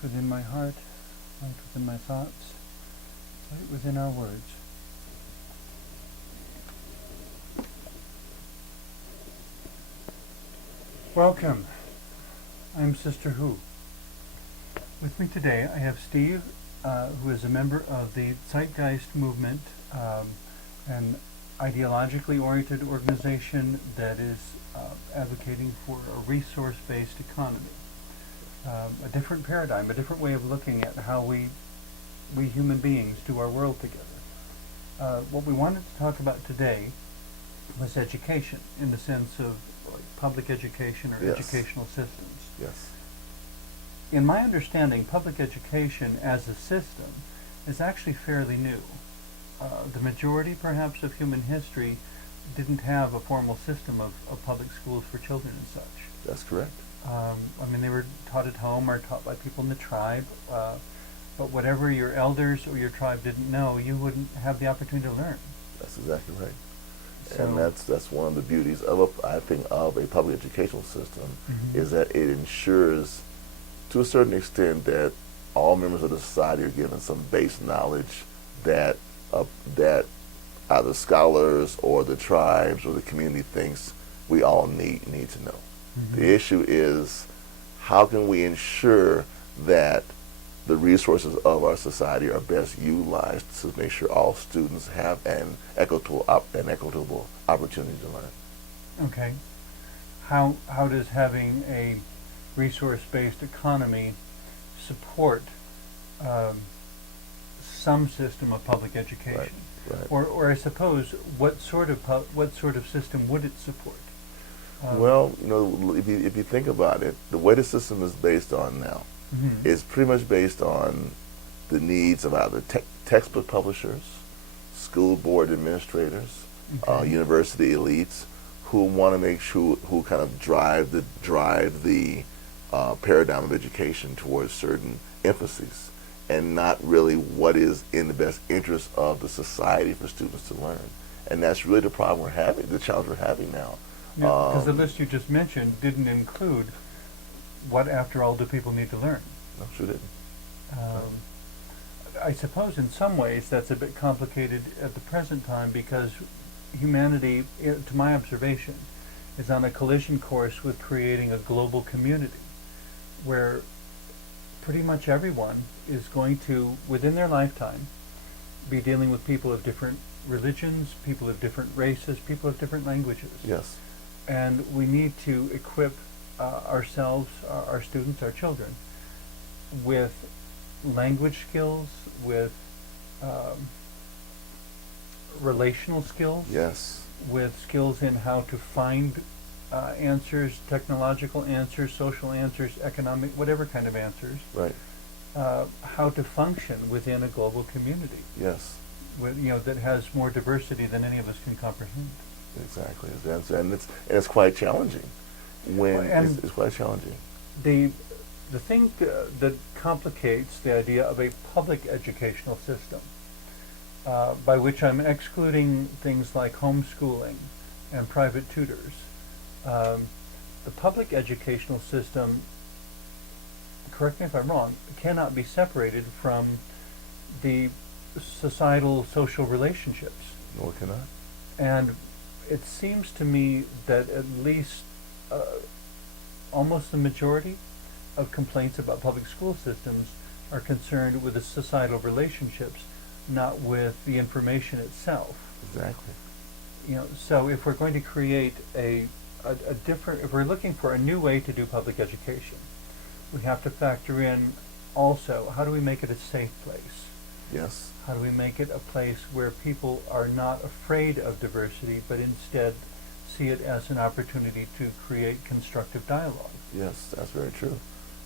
light within my heart, light within my thoughts, light within our words. Welcome. I'm Sister Who. With me today I have Steve, who is a member of the Zeitgeist Movement, an ideologically oriented organization that is advocating for a resource-based economy. A different paradigm, a different way of looking at how we human beings do our world together. What we wanted to talk about today was education, in the sense of like public education or educational systems. Yes. In my understanding, public education as a system is actually fairly new. The majority, perhaps, of human history didn't have a formal system of public schools for children and such. That's correct. I mean, they were taught at home or taught by people in the tribe, but whatever your elders or your tribe didn't know, you wouldn't have the opportunity to learn. That's exactly right. So And that's one of the beauties of I think of a public educational system, is that it ensures, to a certain extent, that all members of the society are given some base knowledge that that either scholars or the tribes or the community thinks we all need to know. The issue is, how can we ensure that the resources of our society are best utilized to make sure all students have an equitable opportunity to learn? Okay. How does having a resource-based economy support some system of public education? Right. Or I suppose, what sort of system would it support? Well, if you think about it, the way the system is based on now is pretty much based on the needs of either textbook publishers, school board administrators, university elites, who want to make sure, who kind of drive the paradigm of education towards certain emphases, and not really what is in the best interest of the society for students to learn. And that's really the problem we're having, the challenge we're having now. Because the list you just mentioned didn't include what, after all, do people need to learn. No, sure didn't. I suppose in some ways that's a bit complicated at the present time, because humanity, to my observation, is on a collision course with creating a global community where pretty much everyone is going to, within their lifetime, be dealing with people of different religions, people of different races, people of different languages. Yes. And we need to equip ourselves, our students, our children, with language skills, with relational skills, Yes. with skills in how to find answers, technological answers, social answers, economic, whatever kind of answers. Right. How to function within a global community, Yes. that has more diversity than any of us can comprehend. Exactly. And it's quite challenging. It's quite challenging. The thing that complicates the idea of a public educational system, by which I'm excluding things like homeschooling and private tutors, the public educational system, correct me if I'm wrong, cannot be separated from the societal social relationships. No, it cannot. And it seems to me that at least almost the majority of complaints about public school systems are concerned with the societal relationships, not with the information itself. Exactly. So if we're going to create a different, if we're looking for a new way to do public education, we have to factor in also, how do we make it a safe place? Yes. How do we make it a place where people are not afraid of diversity, but instead see it as an opportunity to create constructive dialogue? Yes, that's very true.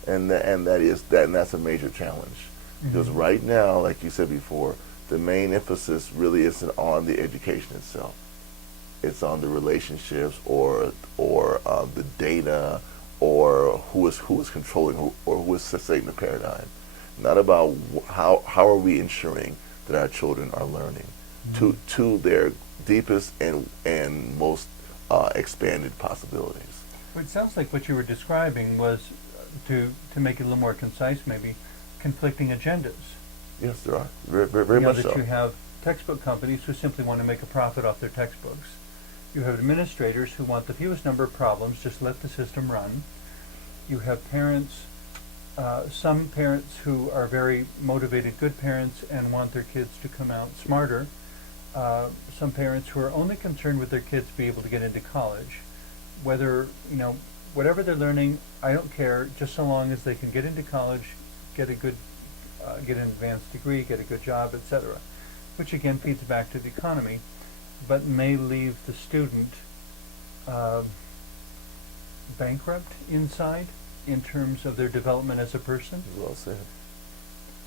And that's a major challenge. Because right now, like you said before, the main emphasis really isn't on the education itself. It's on the relationships or the data, or who is controlling or who is setting the paradigm. Not about how are we ensuring that our children are learning to their deepest and most expanded possibilities. Well, it sounds like what you were describing was to make it a little more concise, maybe conflicting agendas. Yes, there are. Very You know, much that so. you have textbook companies who simply want to make a profit off their textbooks. You have administrators who want the fewest number of problems, just let the system run. You have parents, some parents who are very motivated, good parents, and want their kids to come out smarter. Some parents who are only concerned with their kids be able to get into college. Whether, you know, whatever they're learning, I don't care, just so long as they can get into college, get a good, get an advanced degree, get a good job, etc. Which again feeds back to the economy, but may leave the student bankrupt inside in terms of their development as a person. Well said.